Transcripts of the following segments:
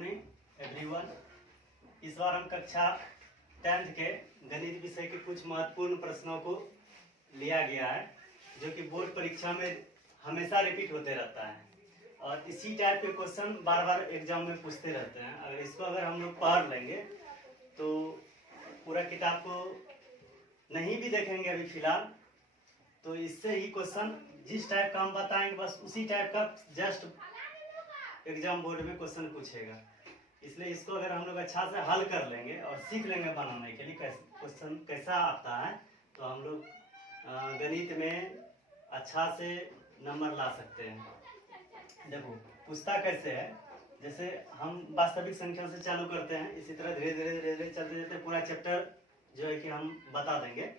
Morning everyone. इस बार हम कक्षा 10th के गणित विषय के कुछ महत्वपूर्ण प्रश्नों को लिया गया है, जो कि बोर्ड परीक्षा में हमेशा रिपीट होते रहता है और इसी टाइप के क्वेश्चन बार बार एग्जाम में पूछते रहते हैं। अगर हम लोग पढ़ लेंगे तो पूरा किताब को नहीं भी देखेंगे अभी फिलहाल, तो इससे ही क्वेश्चन जिस टाइप का हम बताएंगे बस उसी टाइप का जस्ट एग्जाम बोर्ड में क्वेश्चन पूछेगा। इसलिए इसको अगर हम लोग अच्छा से हल कर लेंगे और सीख लेंगे बनाने के लिए क्वेश्चन कैसा आता है, तो हम लोग गणित में अच्छा से नंबर ला सकते हैं। देखो पूछता कैसे है, जैसे हम वास्तविक संख्या से चालू करते हैं, इसी तरह धीरे धीरे धीरे धीरे चलते चलते पूरा चैप्टर जो है कि हम बता देंगे।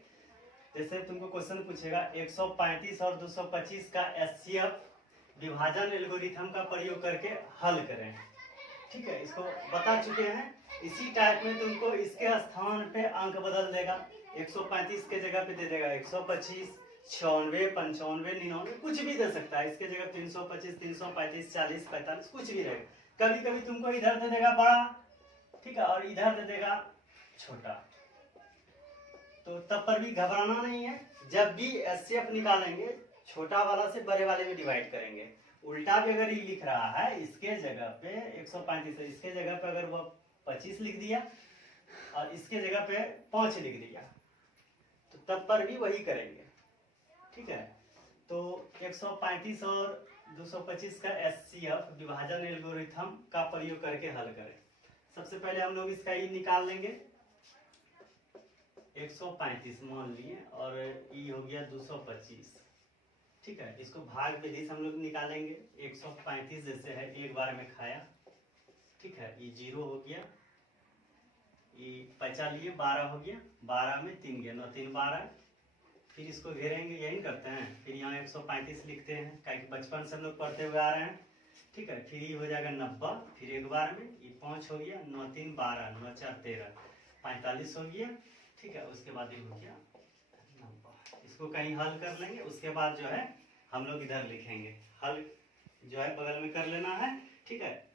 जैसे तुमको क्वेश्चन पूछेगा 135 और 225 का एचसीएफ विभाजन एल्गोरिथम का प्रयोग करके हल करें। ठीक है, इसको बता चुके हैं। इसी टाइप में तुमको इसके स्थान पे अंक बदल देगा। 135 के जगह पे दे देगा 125, 96, 95, 99, कुछ भी दे सकता है। इसके जगह 325, 335, 40, 45 कुछ भी रहेगा। कभी कभी तुमको इधर दे देगा बड़ा, ठीक है, और इधर दे देगा छोटा, तो तब पर भी घबराना नहीं है। जब भी एचसीएफ निकालेंगे छोटा वाला से बड़े वाले में डिवाइड करेंगे। उल्टा भी अगर ये लिख रहा है, इसके जगह पे 135 है, इसके जगह पे अगर वो 25 लिख दिया और इसके जगह पे 5 लिख दिया, तो तब पर भी वही करेंगे। ठीक है, तो 135 और 225 का एचसीएफ विभाजन एल्गोरिथम का प्रयोग करके हल करें। सबसे पहले हम लोग इसका ई निकाल लेंगे। 135 मान लिए और ई हो गया 225। ठीक है, इसको भाग विधि से हम लोग निकालेंगे। 135 जैसे है एक बार में खाया, ठीक है, ये 0 हो गया, ये 50 लिए 12 हो गया, 12 में 3 गया, 9 3 12। फिर इसको घेरेंगे, यही करते हैं। फिर यहाँ 135 लिखते हैं, क्योंकि बचपन से हम लोग पढ़ते हुए आ रहे हैं। ठीक है, फिर ये हो जाएगा 90, फिर एक बार में ये 5 हो गया, 9 3 12, 9 4 13, 45 हो गया। ठीक है, उसके बाद ये हो गया 90। इसको कहीं हल कर लेंगे, उसके बाद जो है हम लोग इधर लिखेंगे। हल जो है बगल में कर लेना है। ठीक है,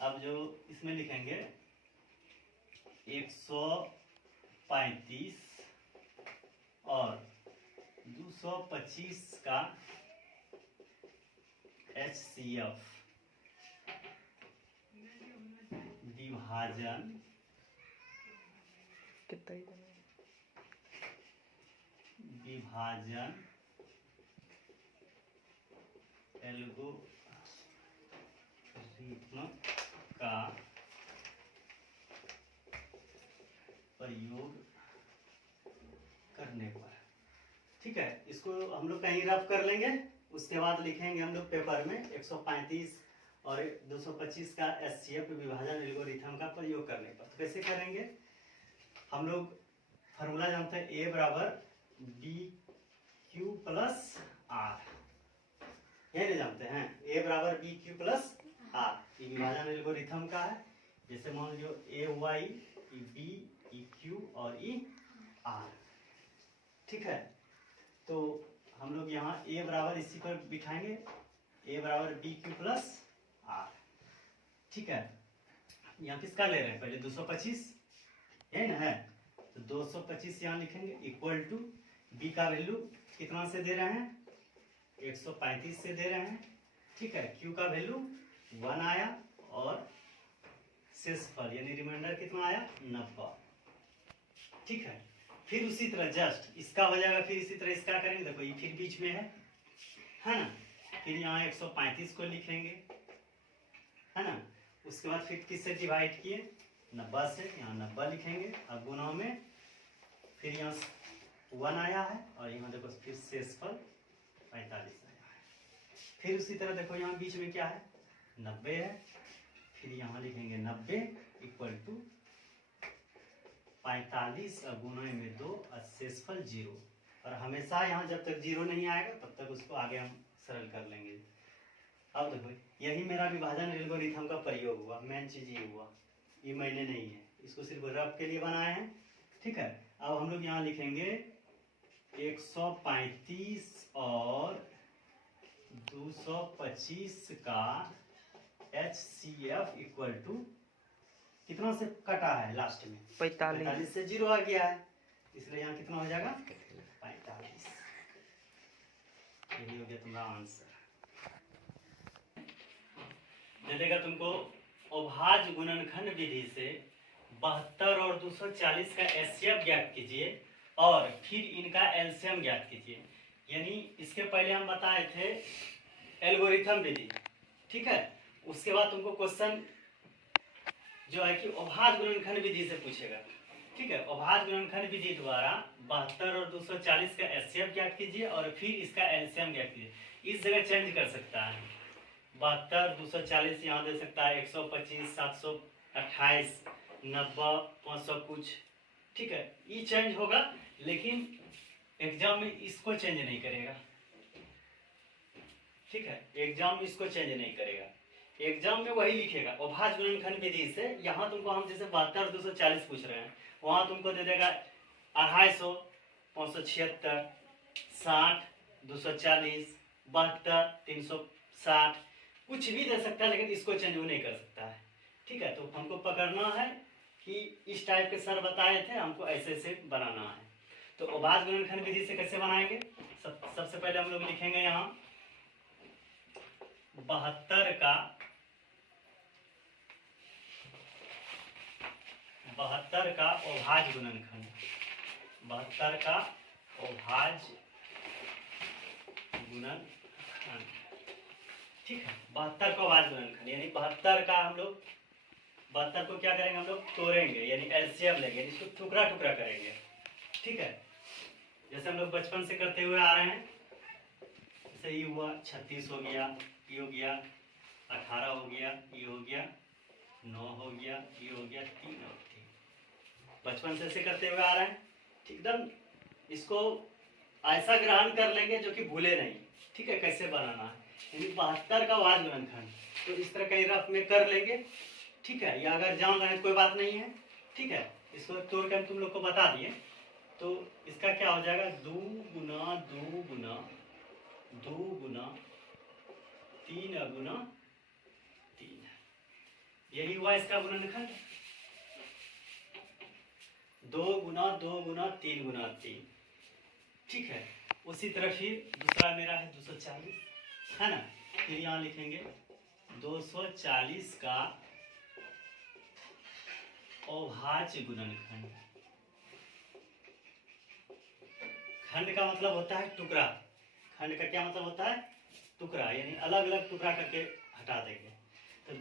अब जो इसमें लिखेंगे 135 और 225 का एचसीएफ विभाजन एल्गोरिथम का प्रयोग करने पर। ठीक है, इसको हम लोग कहीं रफ कर लेंगे, उसके बाद लिखेंगे हम लोग पेपर में 135 और 225 का एचसीएफ विभाजन एल्गोरिथम का प्रयोग करने पर। तो कैसे करेंगे, हम लोग फॉर्मूला जानते हैं, ए बराबर बी क्यू प्लस आर, ये नहीं जानते हैं? ए बराबर बी क्यू प्लस आर, ये विभाजन एल्गोरिथम का है। जैसे मान लो ए वाई, बी, ई क्यू और ई आर। ठीक है, तो हम लोग यहाँ ए बराबर इसी पर बिठाएंगे, ए बराबर बी क्यू प्लस आर। ठीक है, यहाँ किसका ले रहे हैं, पहले 225 है ना, है तो 225 यहाँ लिखेंगे, इक्वल टू बी का वैल्यू कितना से दे रहे हैं, 135 से दे रहे हैं। ठीक है, क्यू का वैल्यू 1 आया और शेषफल यानी रिमाइंडर कितना आया, 90। ठीक है, फिर उसी तरह जस्ट इसका हो जाएगा, फिर इसी तरह इसका करेंगे। देखो ये फिर बीच में है ना, फिर यहाँ 135 को लिखेंगे, है ना। उसके बाद फिर किससे डिवाइड किए, 90 से, यहाँ 90 लिखेंगे। अब गुना में फिर यहाँ 1 आया है और यहाँ देखो फिर शेषफल 45 आया है। फिर उसी तरह देखो यहाँ बीच में क्या है, 90 है, फिर यहाँ लिखेंगे 90 इक्वल टू 45 और गुना में 2 और शेषफल 0। और हमेशा यहाँ जब तक 0 नहीं आएगा तब तक उसको आगे हम सरल कर लेंगे। अब देखो यही मेरा विभाजन एल्गोरिथम का प्रयोग हुआ, मेन चीज ये हुआ, ये मैंने नहीं है, इसको सिर्फ रफ के लिए बनाए हैं। ठीक है, अब हम लोग यहाँ लिखेंगे 135 और 225 का HCF इक्वल टू कितना से कटा है लास्ट में 45 से 0 आ गया है, इसलिए यहाँ कितना हो जाएगा 45। यही हो गया तुम्हारा आंसर। दे देगा तुमको अभाज्य गुणनखंड विधि से 72 और 240 का एचसीएफ ज्ञात कीजिए और फिर इनका एलसीएम ज्ञात कीजिए। यानी इसके पहले हम बताए थे एल्गोरिथम विधि, ठीक है। उसके बाद तुमको क्वेश्चन जो है कि अभाज्य गुणनखंड विधि से पूछेगा, ठीक है। अभाज्य गुणनखंड विधि द्वारा 72 और 240 का एचसीएफ ज्ञात कीजिए और फिर इसका एलसीएम ज्ञात कीजिए। इस जगह चेंज कर सकता है, 72 240 यहाँ दे सकता है 125 728 90 500 कुछ, ठीक है। ये चेंज होगा, लेकिन एग्जाम में इसको चेंज नहीं करेगा, ठीक है। एग्जाम में इसको चेंज नहीं करेगा, एग्जाम में वही लिखेगा अभाज्य गुणनखंड विधि से। यहाँ तुमको हम जैसे 72 240 पूछ रहे हैं, वहां तुमको दे देगा 250 576 60 240 72 360 कुछ भी दे सकता है, लेकिन इसको चेंज वो नहीं कर सकता है, ठीक है। तो हमको पकड़ना है कि इस टाइप के सर बताए थे, हमको ऐसे ऐसे बनाना है। तो अभाज्य गुणनखंड विधि से कैसे बनाएंगे? सबसे पहले हम लोग लिखेंगे यहाँ 72 का 72 का अभाज्य गुणनखंड, 72 का अभाज्य गुणनखंड, ठीक है। 72 का अभाज्य गुणनखंड यानी 72 का हम लोग 72 को क्या करेंगे, हम लोग तोड़ेंगे, यानी एलसीएम लेंगे, यानी इसको टुकड़ा टुकड़ा करेंगे, ठीक है। जैसे हम लोग बचपन से करते हुए आ रहे हैं, जैसे ये हुआ 36 हो गया, ये हो गया 18 हो गया, ये हो गया 9 हो गया, ये हो गया 3 और 3, बचपन से ऐसे करते हुए आ रहे हैं, एकदम इसको ऐसा ग्रहण कर लेंगे जो कि भूले नहीं, ठीक है। कैसे बनाना है, यानी 72 का अभाज्य गुणनखंड, तो इस तरह कहीं रफ में कर लेंगे, ठीक है। या अगर जान रहे हैं कोई बात नहीं है, ठीक है। इसको तोड़ कर तुम लोग को बता दिए, तो इसका क्या हो जाएगा 2 गुना 2 गुना 2 गुना 3 गुना 3, यही हुआ इसका गुणनखंड। 2 गुना 2 गुना 3 गुना 3, ठीक है। उसी तरह फिर दूसरा मेरा है 240, है ना। फिर यहाँ लिखेंगे 240 का अभाज्य गुणनखंड। खंड का मतलब होता है टुकड़ा, खंड का क्या मतलब होता है, टुकड़ा, यानी अलग अलग टुकड़ा करके हटा देंगे। तो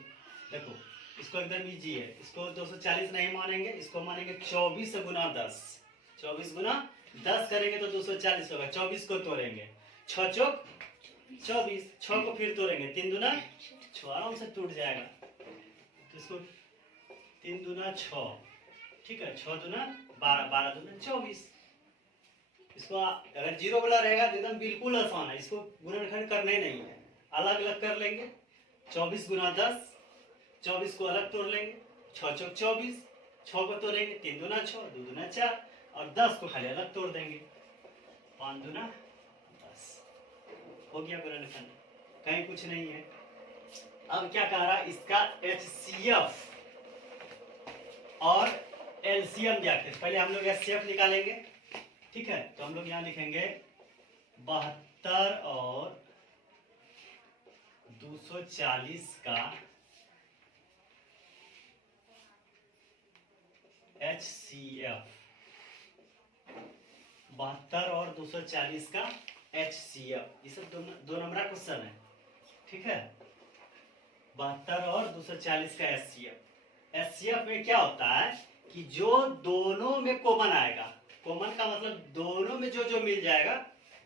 देखो इसको एकदम इजी है, इसको 240 नहीं मानेंगे, इसको मानेंगे 24 गुना 10, 24 गुना 10 करेंगे तो 240 होगा। 24 को तोड़ेंगे, 6 चौक 24, 6 को फिर तोड़ेंगे, 3 दूना 6, आराम से टूट जाएगा। तो इसको 3 दूना 6, ठीक है, 6 दूना 12, 12 दूना 24। इसको अगर जीरो वाला रहेगा तो एकदम बिल्कुल आसान है, इसको गुणनखंड करने नहीं है, अलग अलग कर लेंगे। 24 गुना 10, 24 को अलग तोड़ लेंगे, 6 चौक 24, 6 को तोड़ेंगे, 3 दूना 6, 2 दूना 4 और 10 को खाली अलग तोड़ देंगे, 5 दूना 10, हो गया गुणनखंड, कहीं कुछ नहीं है। अब क्या कह रहा है, इसका एचसीएफ और एलसीएम क्या है, पहले हम लोग एचसीएफ निकालेंगे, ठीक है। तो हम लोग यहाँ लिखेंगे 72 और 240 का HCF, 72 और 240 का HCF, ये सब दो नंबर क्वेश्चन है, ठीक है। 72 और 240 का HCF में क्या होता है कि जो दोनों में कॉमन आएगा, कॉमन का मतलब दोनों में जो जो मिल जाएगा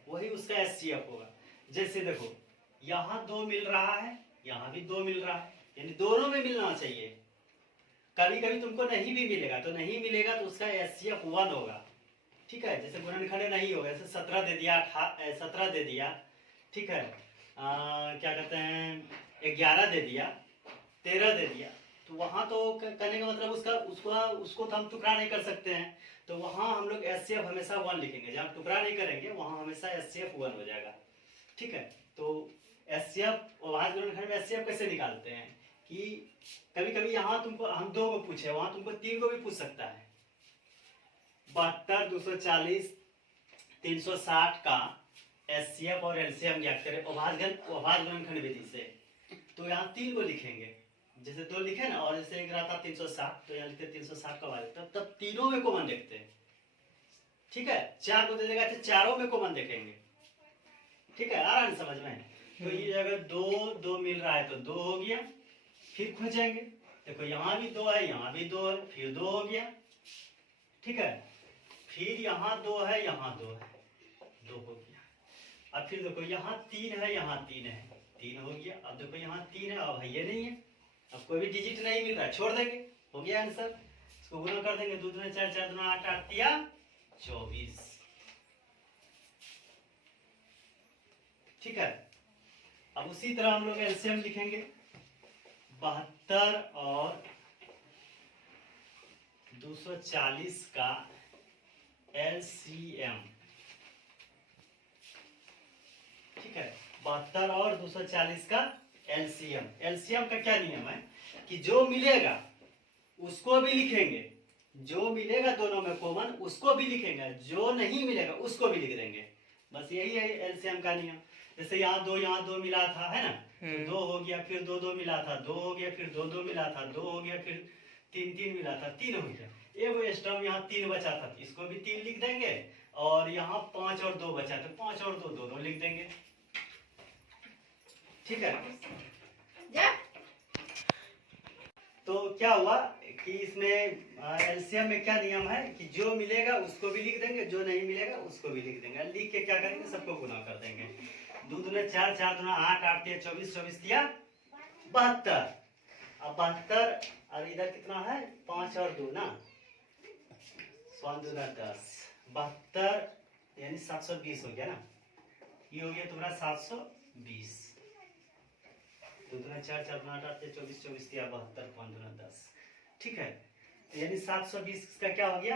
वही उसका एचसीएफ होगा। जैसे देखो यहाँ 2 मिल रहा है, यहाँ भी 2 मिल रहा है, यानी दोनों में मिलना चाहिए। कभी कभी तुमको नहीं भी मिलेगा, तो नहीं मिलेगा तो उसका एचसीएफ 1 होगा, ठीक है। जैसे गुणनखंड नहीं होगा, जैसे 17 दे दिया, 17 दे दिया, ठीक है। क्या कहते हैं 11 दे दिया, 13 दे दिया, तो वहां तो करने का मतलब उसको तो हम टुकड़ा नहीं कर सकते हैं, तो वहां हम लोग एचसीएफ हमेशा 1 लिखेंगे। जहां टुकड़ा नहीं करेंगे वहां हमेशा एचसीएफ 1 हो जाएगा, ठीक है। तो एचसीएफ अभाज्य गुणनखंड में एचसीएफ कैसे निकालते हैं, कि कभी कभी यहाँ तुमको हम 2 को पूछे, वहां तुमको 3 को भी पूछ सकता है। 72, 240, 360 का एचसीएफ और एलसीएम ज्ञात करें अभाज्य गुणनखंड विधि से। तो यहाँ 3 को लिखेंगे, जैसे 2 लिखे ना, और जैसे एक रहा था 360, तो यहाँ लिखते 360 का भाग, तब तीनों में कॉमन देखते हैं। ठीक है, 4 को दे देगा तो चारों में कॉमन देखेंगे। ठीक है, आ रहा है समझ में? तो ये अगर 2 मिल रहा है तो 2 हो गया, फिर खोजेंगे। देखो यहाँ भी 2 है, यहाँ भी 2 है, फिर 2 हो गया। ठीक है, फिर यहाँ 2 है, यहाँ 2 है, 2 हो गया। अब फिर देखो यहाँ 3 है, यहाँ 3 है, 3 हो गया। अब देखो यहाँ 3 है, अब ये नहीं है, अब कोई भी डिजिट नहीं मिल रहा है, छोड़ देंगे, हो गया आंसर। इसको गुना कर देंगे, 2 दूनी 4, 4 दूना 8, 8 तिया 24। ठीक है, अब उसी तरह हम लोग एलसीएम लिखेंगे। 72 और 240 का एलसीएम। ठीक है, 72 और 240 का एलसीएम। एलसीएम का क्या नियम है कि जो मिलेगा उसको भी लिखेंगे, जो मिलेगा दोनों में कॉमन उसको भी लिखेंगे, जो नहीं मिलेगा उसको भी लिख देंगे। बस यही है एलसीएम का नियम। जैसे यहाँ 2 मिला था, है ना, तो 2 हो गया, फिर 2 मिला था, 2 हो गया, फिर 2 मिला था, 2 हो गया, फिर 3 मिला था, 3 हो गया। एगो एक्स्ट्रा यहाँ 3 बचा था, इसको भी 3 लिख देंगे, और यहाँ 5 और 2 बचा तो 5 और 2 दोनों लिख देंगे। ठीक है, तो क्या हुआ कि इसमें एलसीएम में क्या नियम है कि जो मिलेगा उसको भी लिख देंगे, जो नहीं मिलेगा उसको भी लिख देंगे। लिख के क्या करेंगे, सबको गुना कर देंगे। 2 दूने 4, 4 दूना 8, 8 तिया 24, 24 तिया 72। अब 72 और इधर कितना है, 5 और 2 ना, 5 दूना 10, 72 यानी 720 हो गया ना। ये हो गया तुम्हारा 720। 2 दूना 4, 4 दूना 8, 8 24, 24 तिया 72, 5 दूना 10। ठीक है, यानी 720 का क्या हो गया,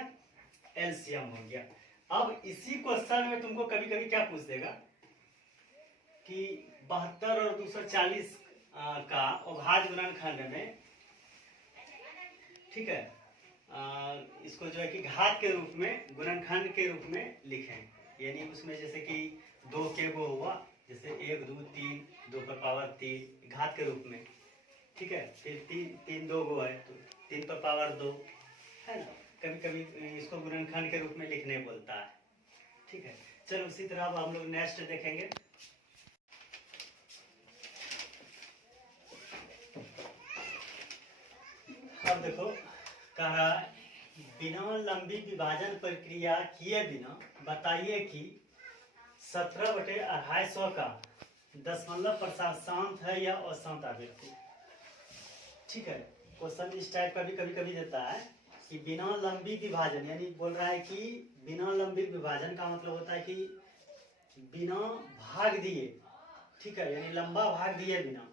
एलसीएम हो गया। अब इसी क्वेश्चन में तुमको कभी कभी क्या पूछ देगा कि 72 और 240 का अभाज्य गुणनखंड में, ठीक है, इसको जो है कि घात के रूप में, गुणनखंड के रूप में लिखें। यानी उसमें जैसे कि 2 के वो हुआ, जैसे 1, 2, 3, 2 पर पावर 3 घात के रूप में। ठीक है, फिर 3 2 गो है तो 3 पर पावर 2 है ना। कभी कभी इसको गुणनखंड के रूप में लिखने बोलता है। ठीक है, चलो उसी तरह अब हम लोग नेक्स्ट देखेंगे। अब देखो कह रहा है, बिना लंबी विभाजन प्रक्रिया किए बिना बताइए कि 17/250 का दशमलव प्रसार शांत है या अशांत आवृत्ति। ठीक है, क्वेश्चन इस टाइप का भी कभी कभी देता है कि बिना लंबी विभाजन, यानी बोल रहा है कि बिना लंबी विभाजन का मतलब होता है कि बिना भाग दिए। ठीक है, यानी लंबा भाग दिए बिना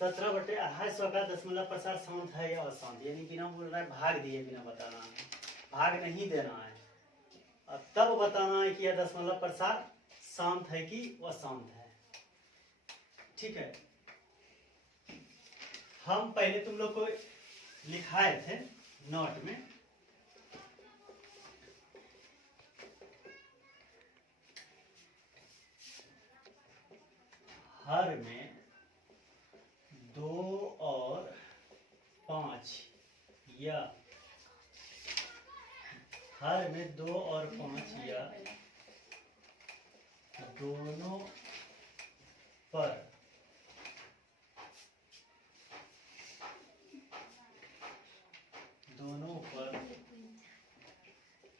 17/250 का दशमलव प्रसार शांत है या अशांत, यानी बिना बोल रहा है भाग दिए बिना बताना है, भाग नहीं देना है, और तब बताना है कि यह दशमलव प्रसार शांत है कि अशांत है। ठीक है, हम पहले तुम लोग को लिखाए थे नोट में, हर में 2 और 5 या हर में 2 और 5 या दोनों पर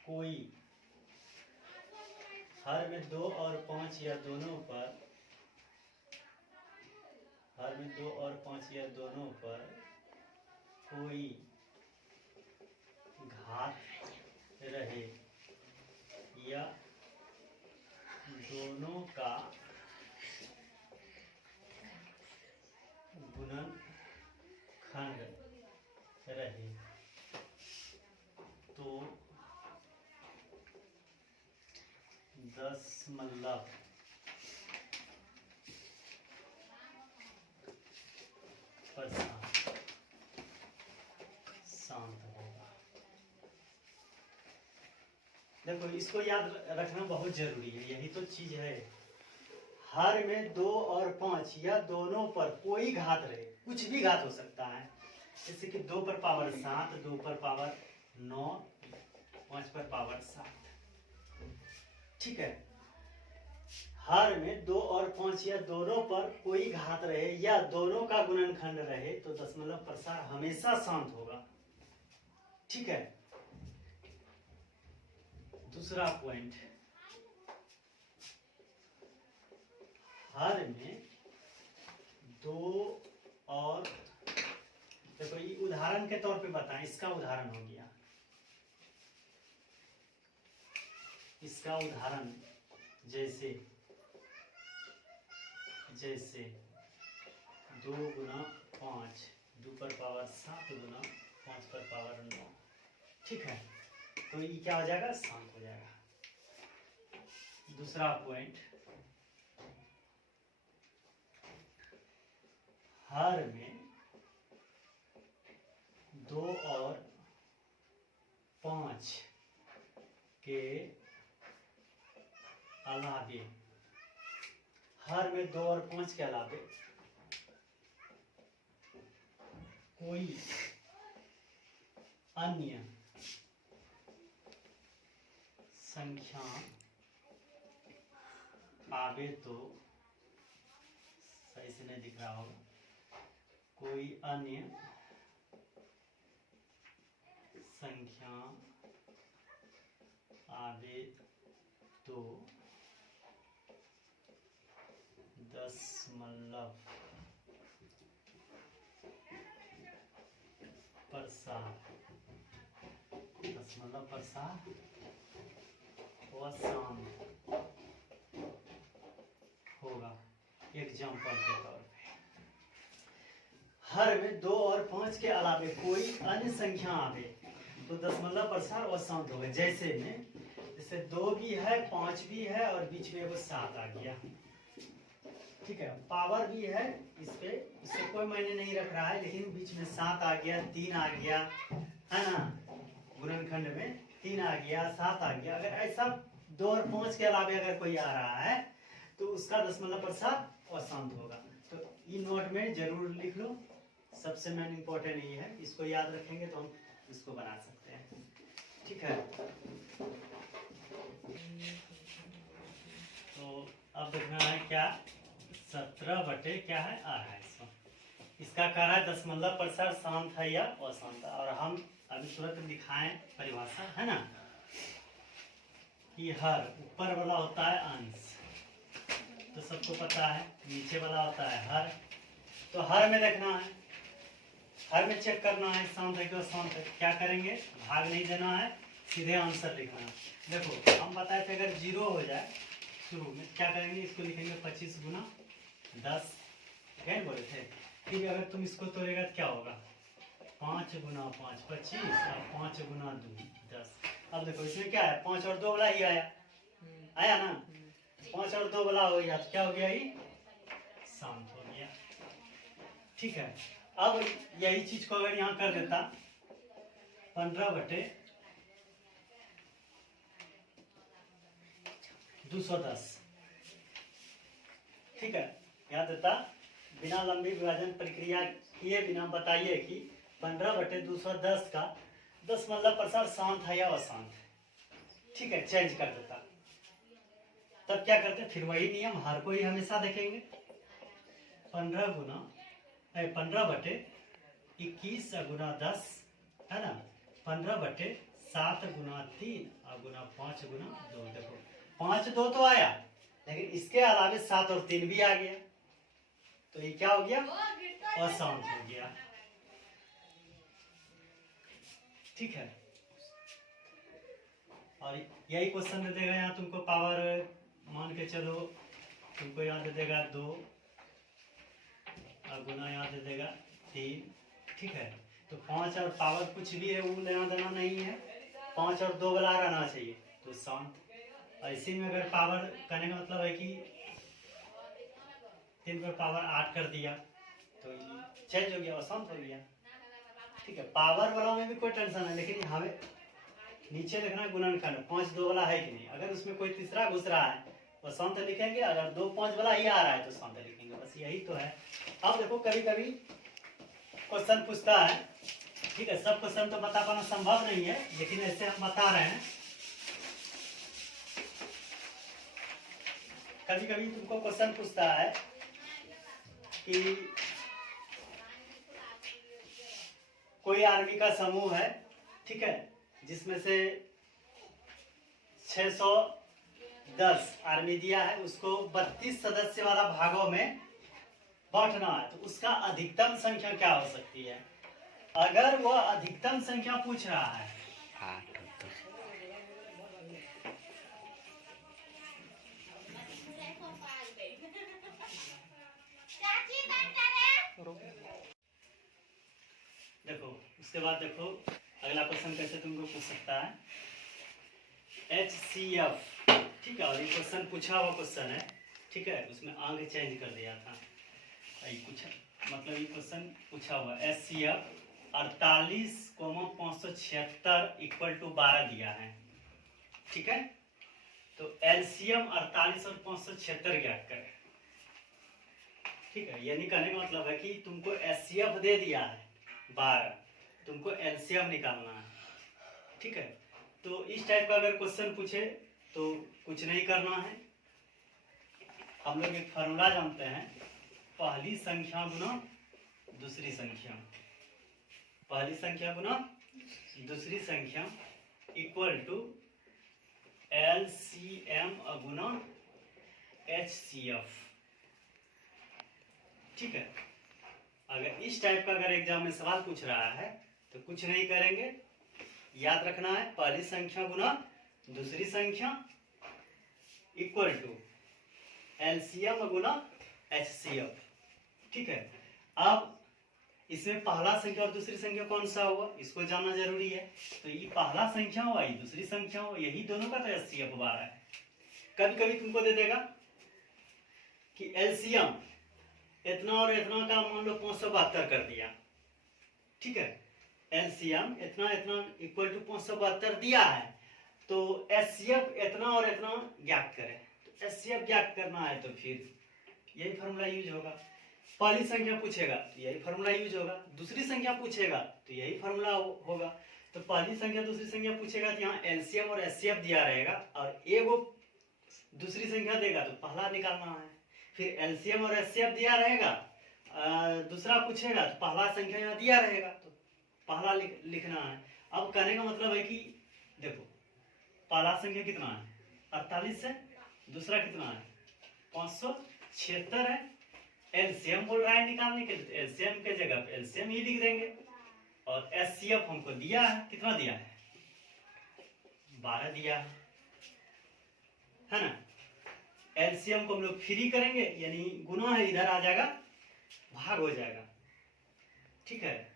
कोई, हर में 2 और 5 या दोनों पर, हर में 2 और 5 या दोनों पर कोई घात रहे या दोनों का गुणनखंड रहे तो दशमलव देखो इसको याद रखना बहुत जरूरी है, यही तो चीज है। हर में 2 और 5 या दोनों पर कोई घात रहे, कुछ भी घात हो सकता है, जैसे कि 2 पर पावर 7, 2 पर पावर 9, 5 पर पावर 7। ठीक है, हर में 2 और 5 या दोनों पर कोई घात रहे या दोनों का गुणनखंड रहे तो दशमलव प्रसार हमेशा शांत होगा। ठीक है, दूसरा पॉइंट, हर में 2 और, देखो ये उदाहरण के तौर पे बताएं, इसका उदाहरण हो गया, इसका उदाहरण जैसे 2 गुना 5, 2 पर पावर 7 गुना 5 पर पावर 9। ठीक है, तो ये क्या हो जाएगा, शांत हो जाएगा। दूसरा पॉइंट, हर में 2 और 5 के अलावे, हर में 2 और 5 के अलावे कोई अन्य संख्या आवे तो, सही से नहीं दिख रहा होगा, कोई अन्य संख्या आवे तो दशमलव प्रसार अशांत होगा। एग्जाम्पल के तौर पे, हर में 2 और 5 के अलावे कोई अन्य संख्या आवे तो दशमलव प्रसार अशांत होगा। जैसे 2 भी है, 5 भी है और बीच में वो 7 आ गया। ठीक है, पावर भी है इस पे, इससे कोई मायने नहीं रख रहा है, लेकिन बीच में 7 आ गया, 3 आ गया, है ना, गुणनखंड में 3 आ गया, 7 आ गया। अगर ऐसा 2 और 5 के अलावे अगर कोई आ रहा है तो उसका दशमलव प्रसार अशांत होगा। तो ये नोट में जरूर लिख लो, सबसे मेन इंपॉर्टेंट ये है, इसको याद रखेंगे तो हम इसको बना सकते हैं। ठीक है, तो अब देखना है क्या, 17 बटे क्या है, 250। इसका कह रहा है दशमलव प्रसार शांत है या अशांत, और हम अभी तुरंत दिखाएं परिभाषा, है ना, कि हर ऊपर वाला होता है अंश, तो सबको पता है, नीचे वाला होता है हर। तो हर में देखना है, हर में चेक करना है शांत है कि अशांत है। क्या करेंगे, भाग नहीं देना है, सीधे आंसर लिखना है। देखो हम बताए थे अगर 0 हो जाए शुरू में क्या करेंगे, इसको लिखेंगे 25 गुना 10, क्या बोले थे। ठीक है, अगर तुम इसको तोड़ेगा तो क्या होगा, 5 गुना 5 25 और 5 गुना 2 10। अब देखो इसमें क्या है, 5 और 2 वाला ही आया ना, 5 और 2 वाला हो गया तो क्या हो गया, ये शांत हो गया। ठीक है, अब यही चीज को अगर यहाँ कर देता 15 बटे 210, ठीक है, यहाँ देता बिना लंबी विभाजन प्रक्रिया किए बिना बताइए कि 15 बटे 210 का दशमलव प्रसार शांत है या अशांत। ठीक है, चेंज कर देता, तब क्या करते, फिर वही नियम, हर को ही हमेशा देखेंगे। 15 बटे 21 गुना 10, है ना, 15 बटे 7 गुना 3 और गुना 5 गुना 2। देखो 5 2 तो आया, लेकिन इसके अलावे 7 और 3 भी आ गया, तो ये क्या हो गया, अशांत हो गया। ठीक है, और यही क्वेश्चन दे देगा यहाँ तुमको पावर, मान के चलो तुमको यहाँ दे देगा 2 और गुना यहाँ दे देगा 3। ठीक है, तो 5 और पावर कुछ भी है वो लेना देना नहीं है, 5 और 2 वाला रहना चाहिए, तो शांत। ऐसे में अगर पावर करने का मतलब है कि 3 पर पावर 8 कर दिया तो चेंज हो गया, अशांत हो गया। ठीक है, पावर वाला में भी कोई टेंशन है, लेकिन हमें नीचे लिखना है गुणनखंड 5 2 वाला है कि नहीं। अगर उसमें कोई तीसरा घुस रहा है तो शांत लिखेंगे, अगर 2 5 वाला ही आ रहा है तो शांत लिखेंगे, बस यही तो है। अब देखो कभी कभी क्वेश्चन पूछता है, ठीक है, सब क्वेश्चन तो बता पाना संभव नहीं है, लेकिन ऐसे हम बता रहे हैं। कभी कभी तुमको क्वेश्चन पूछता है कि कोई आर्मी का समूह है, ठीक है, जिसमें से 610 आर्मी दिया है, उसको 32 सदस्य वाला भागों में बांटना है, तो उसका अधिकतम संख्या क्या हो सकती है। अगर वह अधिकतम संख्या पूछ रहा है, देखो उसके बाद देखो अगला क्वेश्चन कैसे तुमको पूछ सकता है, HCF, ठीक है, और ये क्वेश्चन पूछा हुआ क्वेश्चन है, ठीक है, उसमें आगे चेंज कर दिया था, मतलब ये क्वेश्चन पूछा हुआ HCF 48,576 इक्वल टू 12 दिया है, ठीक है, तो LCM 48 और 576 ज्ञात करें, ठीक है। यानी कहने का मतलब है कि तुमको HCF दे दिया है 12, तुमको LCM निकालना है, ठीक है। तो इस टाइप का अगर क्वेश्चन पूछे तो कुछ नहीं करना है, हम लोग एक फार्मूला जानते हैं, पहली संख्या गुना दूसरी संख्या, पहली संख्या गुना दूसरी संख्या इक्वल टू LCM गुना HCF, ठीक है। अगर इस टाइप का अगर एग्जाम में सवाल पूछ रहा है तो कुछ नहीं करेंगे, याद रखना है पहली संख्या गुना दूसरी संख्या इक्वल टू LCM गुना HCF, ठीक है। अब इसमें पहला संख्या और दूसरी संख्या कौन सा हुआ, इसको जानना जरूरी है, तो ये पहला संख्या हुआ, ये दूसरी संख्या हुआ, यही दोनों का तो HCF 12 है। कभी कभी तुमको दे देगा कि LCM इतना और इतना का मान लो 572 कर दिया, ठीक है, LCM इतना इतना इक्वल टू 572 दिया है, तो HCF इतना और इतना ज्ञात करें, तो HCF ज्ञात करना है तो फिर यही फार्मूला यूज होगा। पहली संख्या पूछेगा तो यही फार्मूला यूज होगा, दूसरी संख्या पूछेगा तो यही फार्मूला होगा। तो पहली संख्या दूसरी संख्या पूछेगा तो यहाँ LCM और HCF दिया रहेगा, और एगो दूसरी संख्या देगा तो पहला निकालना है, फिर LCM और HCF दिया रहेगा, दूसरा पूछेगा तो पहला संख्या यहाँ दिया रहेगा तो पहला लिखना है। अब कहने का मतलब है कि देखो पहला संख्या कितना है 48 है, दूसरा कितना है 576 है, LCM बोल रहा है निकालने के लिए, तो LCM के जगह पे LCM ही लिख देंगे, और HCF हमको दिया है, कितना दिया है 12 दिया है ना। LCM को हम लोग फ्री करेंगे, यानी गुना है इधर आ जाएगा, भाग हो जाएगा, ठीक है।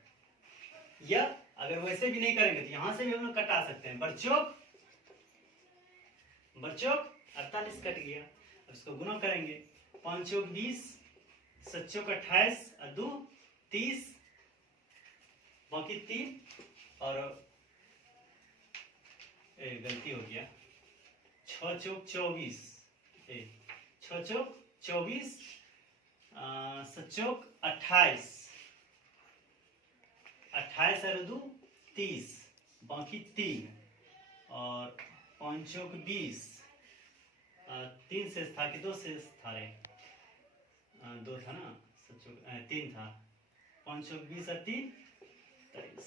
या अगर वैसे भी नहीं करेंगे तो यहां से भी हम लोग कटा सकते हैं, बरचौक 48 कट गया, अब इसको गुना करेंगे, 5 चौक 20, 7 चौक 28, 2 30, बाकी 3 और गलती हो गया, 6 चौक 24, 6 चौक 24, 7 चौक 28, 28 और 2 30, बाकी 3 और 5 चौक 20, 3 शेष था कि 2 शेष था रे, 2 था ना, 7 चौक 3 था, 5 चौक 20 और 3 23,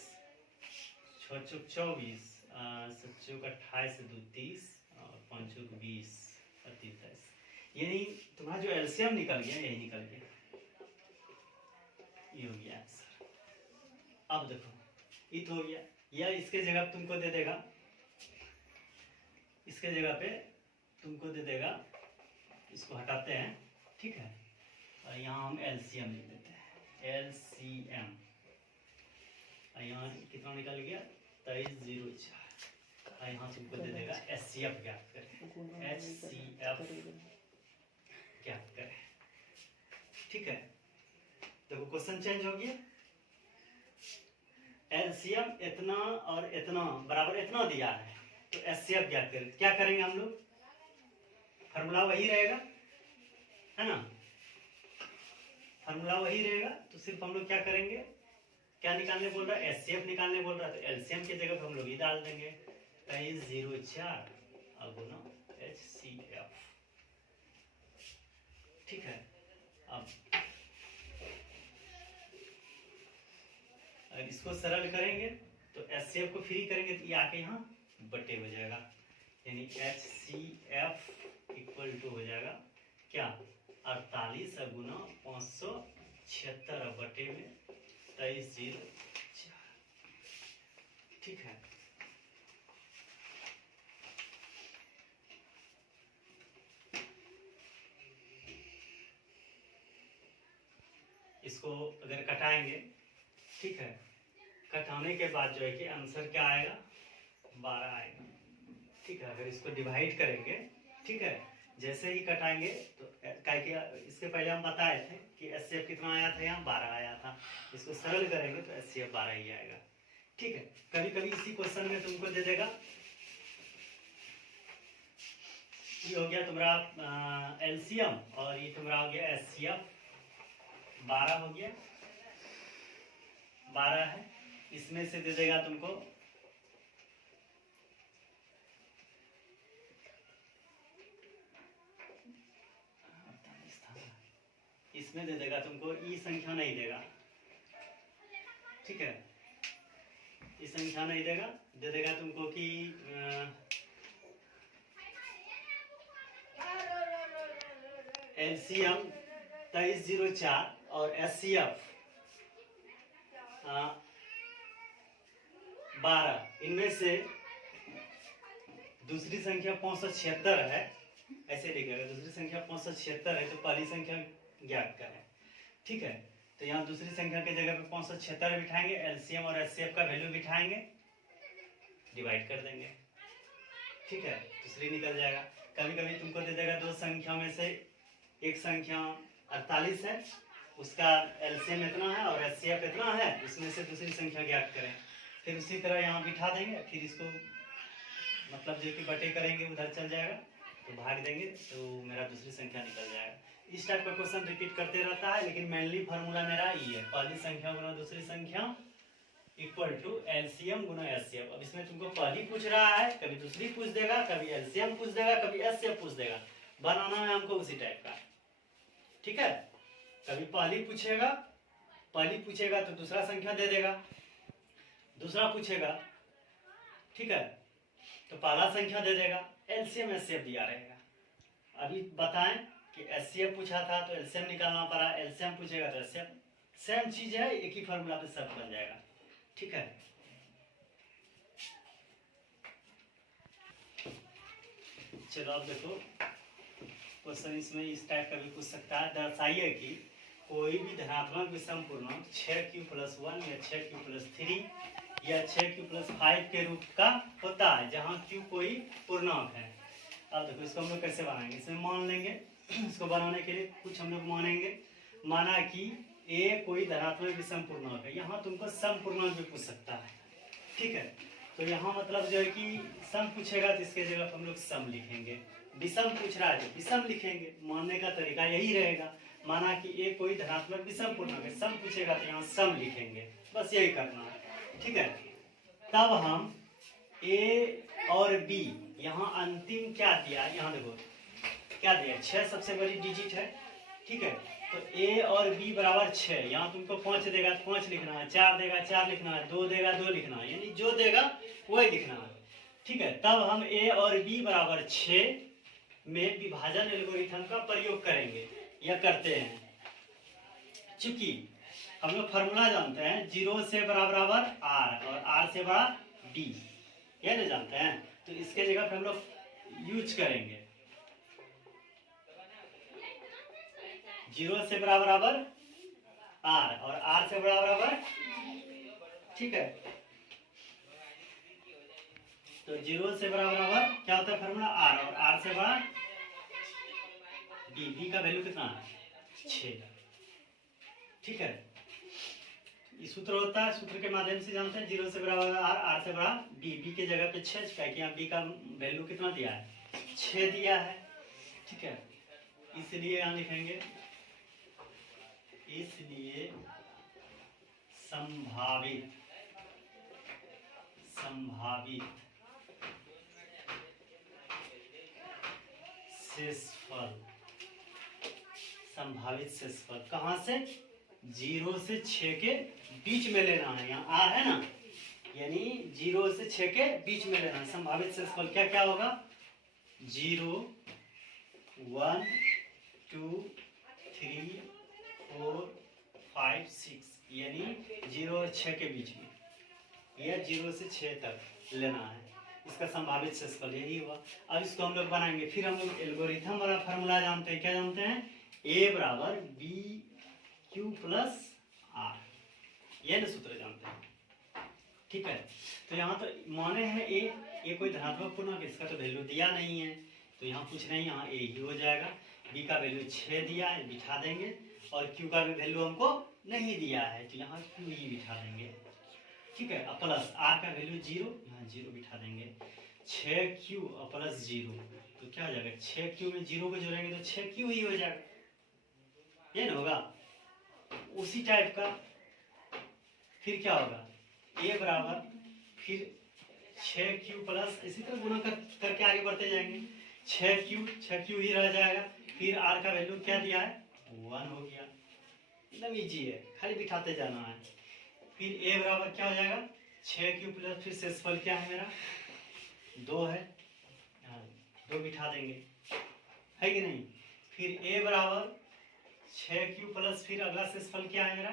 6 चौक 24, 7 चौक 28 2 30 और 5 चौक 20 और 3 23, यानी तुम्हारा जो LCM निकल गया यही निकल गया, ये हो गया आंसर। अब देखो ये तो हो गया, या इसके जगह तुमको दे देगा, इसके जगह पे तुमको दे देगा, इसको हटाते हैं, ठीक है, और यहाँ हम LCM लिख देते हैं, LCM, और यहाँ कितना निकल गया 2304, और यहाँ तुमको दे देगा HCF ज्ञात करें, HCF ज्ञात करें, ठीक है। देखो क्वेश्चन चेंज हो गया, LCM इतना और इतना बराबर इतना दिया है, तो एचसीएफ ज्ञात करें। क्या करेंगे हम लोग, फार्मूला वही रहेगा, है ना, फार्मूला वही रहेगा। तो सिर्फ हम लोग क्या करेंगे, क्या निकालने बोल रहा है, एचसीएफ निकालने बोल रहा है, तो एलसीएम की जगह पे हम लोग ये डाल देंगे 2304 गुना एचसीएफ। ठीक है, अब अगर इसको सरल करेंगे तो एचसीएफ को फ्री करेंगे तो ये आके यहाँ बटे हो जाएगा, यानी एचसीएफ इक्वल टू हो जाएगा क्या, 48 गुना 576 बटे में 2304। ठीक है, इसको अगर कटाएंगे, ठीक है, कटाने के बाद जो है कि आंसर क्या आएगा, 12 आएगा। ठीक है, अगर इसको डिवाइड करेंगे, ठीक है, जैसे ही कटाएंगे तो इसके पहले हम बताए थे कि एचसीएफ कितना आया था, यहाँ 12 आया था। इसको सरल करेंगे तो एचसीएफ 12 ही आएगा। ठीक है, कभी कभी इसी क्वेश्चन में तुमको दे देगा, ये हो गया तुम्हारा एलसीएम और ये तुम्हारा हो गया एचसीएफ, 12 हो गया, 12 है, इसमें से दे देगा तुमको इसमें दे देगा तुमको, ई संख्या नहीं देगा। ठीक है, ई संख्या नहीं देगा, दे देगा तुमको कि एलसीएम 2304 और एचसीएफ 12, इनमें से दूसरी संख्या 576 है, ऐसे लिखेगा, दूसरी संख्या 576 है तो पहली संख्या ज्ञात करें। ठीक है, तो यहाँ दूसरी संख्या के जगह पे 576 बिठाएंगे, एलसीएम और एचसीएफ का वैल्यू बिठाएंगे, डिवाइड कर देंगे। ठीक है, दूसरी निकल जाएगा। कभी कभी तुमको दे देगा दो संख्या में से एक संख्या 48 है, उसका एलसीएम इतना है और एचसीएफ इतना है, उसमें से दूसरी संख्या ज्ञात करें। फिर उसी तरह यहाँ बिठा देंगे, फिर इसको मतलब जो कि बटे करेंगे उधर चल जाएगा, तो भाग देंगे तो मेरा दूसरी संख्या निकल जाएगा। इस टाइप का क्वेश्चन रिपीट करते रहता है, लेकिन मेनली फार्मूला मेरा ये है, पहली संख्या गुना दूसरी संख्या इक्वल टू एलसीएम गुना एचसीएफ। अब इसमें तुमको पहली पूछ रहा है, कभी दूसरी पूछ देगा, कभी एलसीएम पूछ देगा, कभी एचसीएफ पूछ देगा, बनाना है हमको उसी टाइप का। ठीक है, कभी पहली पूछेगा तो दूसरा संख्या दे देगा, दूसरा पूछेगा, ठीक है, तो पहला संख्या दे देगा, एलसीएम एचसीएफ दिया रहेगा। अभी बताएं कि एचसीएफ पूछा था तो एलसीएम निकालना पड़ा, एलसीएम पूछेगा तो एचसीएफ, सेम चीज है, एक ही फॉर्मूला पे सब बन जाएगा। ठीक है, चलो अब देखो क्वेश्चन इसमें इस टाइप का भी पूछ सकता है, दर्शाइए कि कोई भी धनात्मक विषम पूर्णांक 6q+1 या 6q+3 या 6q+5 के रूप का होता है जहाँ q कोई पूर्णांक है। अब देखो इसको हम लोग कैसे बनाएंगे, इसमें मान लेंगे, इसको बनाने के लिए कुछ हम लोग मानेंगे, माना कि a कोई धनात्मक विषम पूर्णांक है, यहाँ तुमको सम पूर्णांक भी पूछ सकता है। ठीक है, तो यहाँ मतलब जो है कि सम पूछेगा तो इसके जगह हम लोग सम लिखेंगे, विषम पूछ रहा है तो विषम लिखेंगे, मानने का तरीका यही रहेगा। माना कि a कोई धनात्मक विषम पूर्णांक है, सम पूछेगा तो यहाँ सम लिखेंगे, बस यही करना है। ठीक है, तब हम a और b, यहाँ अंतिम क्या दिया, यहाँ देखो क्या दिया, 6 सबसे बड़ी डिजिट है। ठीक है, तो a और b बराबर 6, यहाँ तुमको 5 देगा तो 5 लिखना है, 4 देगा 4 लिखना है, 2 देगा 2 लिखना है, यानी जो देगा वही लिखना है। ठीक है, तब हम a और b बराबर 6 में विभाजन एल्गोरिथम का प्रयोग करेंगे या करते हैं। चूंकि हम लोग फॉर्मूला जानते हैं 0 से बराबर r और r से बड़ा b, ये नहीं जानते हैं, तो इसके जगह पे हम लोग यूज करेंगे 0 से बराबर r और r से बराबर, ठीक है, तो 0 से बराबर क्या होता है फॉर्मूला r और r से बड़ा b का वैल्यू कितना है 6। ठीक है, सूत्र होता है, सूत्र के माध्यम से जानते हैं 0 से बराबर आर, आर से बड़ा बी, बी के जगह पे 6, क्या कि यहाँ बी का वैल्यू कितना दिया है, 6 दिया है। ठीक है, इसलिए यहाँ लिखेंगे, इसलिए संभावित शेषफल, संभावित शेषफल कहाँ से, 0 से 6 के बीच में लेना है। यहाँ आर है ना, यानी 0 से 6 के बीच में लेना है। संभावित शेषफल क्या क्या होगा, 0, 1, 2, 3, 4, 5, 6, यानी 0 और 6 के बीच में, या 0 से 6 तक लेना है। इसका संभावित शेषफल यही हुआ। अब इसको हम लोग बनाएंगे, फिर हम लोग एल्गोरिथम वाला फार्मूला जानते हैं। क्या जानते हैं, ए बराबर बी क्यू प्लस आर, यह ना सूत्र जानते हैं। ठीक है, तो यहाँ तो माने हैं ए कोई धनात्मक पूर्णांक, इसका तो वैल्यू दिया नहीं है, तो यहाँ पूछ रहे हैं, यहाँ ए ही हो जाएगा। बी का वैल्यू 6 दिया है, बिठा देंगे, और क्यू का भी वैल्यू हमको नहीं दिया है, तो यहाँ क्यू ही बिठा देंगे। ठीक है, अब प्लस आर का वैल्यू 0, यहाँ 0 बिठा देंगे। 6q और प्लस 0, तो क्या हो जाएगा, 6q में 0 को जोड़ेंगे तो 6q ही हो जाएगा, ये ना होगा। उसी टाइप का फिर क्या होगा, a बराबर फिर 6q प्लस, इसी तरह गुणा करके आगे बढ़ते जाएंगे। 6q ही रह जाएगा, फिर r का वैल्यू क्या दिया है, 1 हो गया। एकदम इजी है, खाली बिठाते जाना है। फिर a बराबर क्या हो जाएगा, 6q प्लस, फिर शेषफल क्या है मेरा, 2 है, 2 बिठा देंगे, है कि नहीं। फिर a बराबर 6q प्लस, फिर अगला शेषफल क्या है मेरा,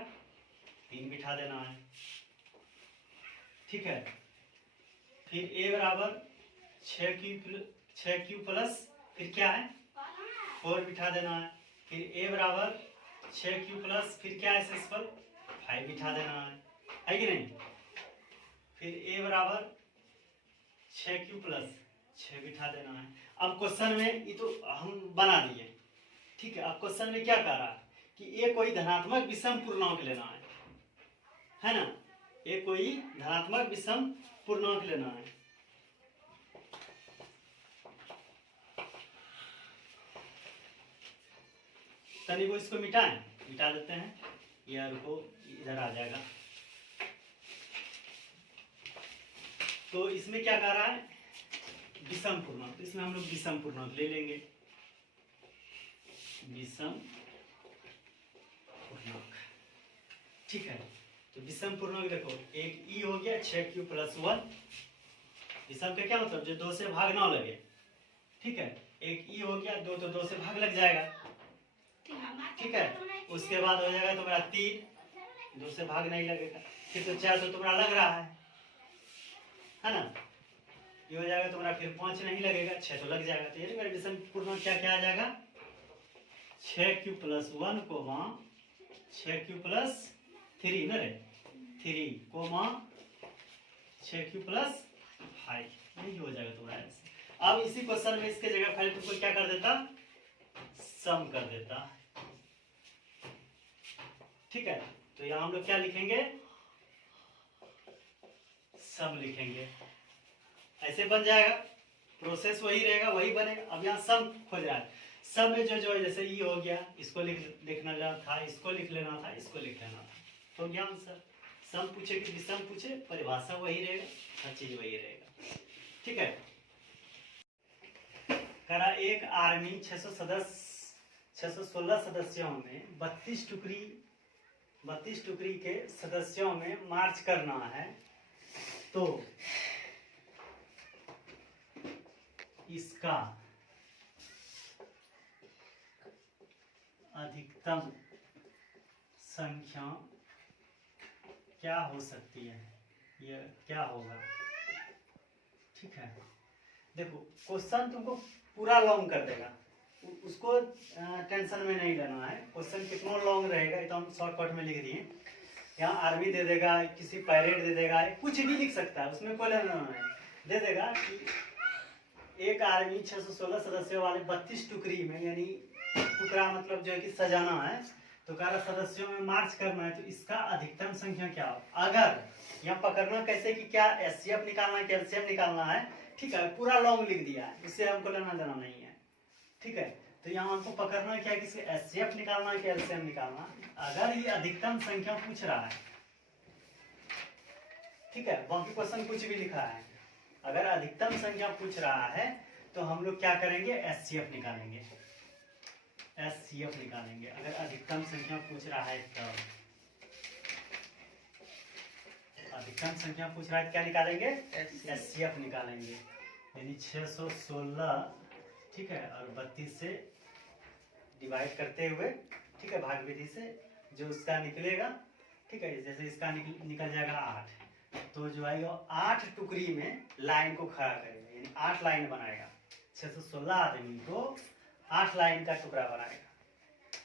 3 बिठा देना है। ठीक है, फिर a बराबर 6q प्लस, फिर क्या है, 4 बिठा देना है। फिर a बराबर 6q प्लस, फिर क्या है शेषफल, 5 बिठा देना है कि नहीं। फिर a बराबर 6q प्लस 6 बिठा देना है। अब क्वेश्चन में ये तो हम बना दिए, ठीक है। अब क्वेश्चन में क्या कह रहा है कि a कोई धनात्मक विषम पूर्णांक लेना है ना, a कोई धनात्मक विषम पूर्णांक लेना है। तनी को इसको मिटा देते हैं, या रुको इधर आ जाएगा। तो इसमें क्या कह रहा है, विषम पूर्णांक, तो इसमें हम लोग विषम पूर्णांक ले लेंगे, विषम पूर्णांक। ठीक है, तो विषम पूर्णांक देखो, एक ई हो गया 6q प्लस 1, विषम का क्या मतलब, जो 2 से भाग ना लगे। ठीक है, एक ई हो गया, 2 तो 2 से भाग लग जाएगा। ठीक है, उसके बाद हो जाएगा तुम्हारा 3, 2 से भाग नहीं लगेगा। फिर तो 4 तो तुम्हारा लग रहा है ना, ये हो जाएगा तुम्हारा। फिर 5 नहीं लगेगा, 6 तो लग जाएगा। तो ये मेरा विषम पूर्णांक क्या क्या आ जाएगा, 6q plus 1 coma 6q plus 3 ना रे, 3 कोमा 6q प्लस 5, यही हो जाएगा तुम्हारा। अब इसी क्वेश्चन में इसके जगह पहले तुमको क्या कर देता, सम कर देता। ठीक है, तो यहाँ हम लोग क्या लिखेंगे, सम लिखेंगे, ऐसे बन जाएगा। प्रोसेस वही रहेगा, वही बनेगा। अब यहाँ सम खोज रहा है, सम में जो है जैसे ई हो गया, इसको लिखना था, इसको लिख लेना था, इसको लिख लेना था, तो क्या आंसर। सम पूछे कि विषम पूछे, परिभाषा वही रहेगा, हर चीज वही रहेगा। ठीक है, करा एक आर्मी 616 सदस्यों में 32 टुकड़ी के सदस्यों में मार्च करना है, तो इसका अधिकतम संख्या क्या हो सकती है, यह क्या होगा। ठीक है, देखो क्वेश्चन तुमको पूरा लॉन्ग कर देगा, उसको टेंशन में नहीं लेना है। क्वेश्चन कितना लॉन्ग रहेगा, तो हम शॉर्टकट में लिख दिए। यहाँ आर्मी दे देगा, किसी पैरेड दे देगा, कुछ भी लिख सकता है, उसमें कोई लेना नहीं। दे देगा कि एक आर्मी 616 सदस्यों वाले 32 टुकड़ी में, यानी टुकड़ा मतलब जो है कि सजाना है, तो कह रहा सदस्यों में मार्च करना है, तो इसका अधिकतम संख्या क्या हो। अगर यहाँ पकड़ना कैसे कि क्या एचसीएफ निकालना है, एलसीएम निकालना है, ठीक है, पूरा लॉन्ग लिख दिया है, इससे हमको लेना देना नहीं है, ठीक है। तो यहाँ हमको पकड़ना क्या है कि एचसीएफ निकालना है कि एलसीएम निकालना। अगर ये अधिकतम संख्या पूछ रहा है, ठीक है, बाकी क्वेश्चन कुछ भी लिखा है, अगर अधिकतम संख्या पूछ रहा है तो हम लोग क्या करेंगे, एचसीएफ निकालेंगे, एचसीएफ निकालेंगे। अगर अधिकतम संख्या पूछ रहा है तब अधिकतम संख्या पूछ रहा है, क्या निकालेंगे, एचसीएफ निकालेंगे। यानी 616, ठीक है, और 32 से डिवाइड करते हुए, ठीक है, भाग विधि से जो उसका निकलेगा, ठीक है, जैसे इसका निकल जाएगा 8, तो जो है 8 टुकड़ी में लाइन को खड़ा करेगा, यानी 8 लाइन बनाएगा। 616 आदमी को 8 लाइन का टुकड़ा बनाएगा,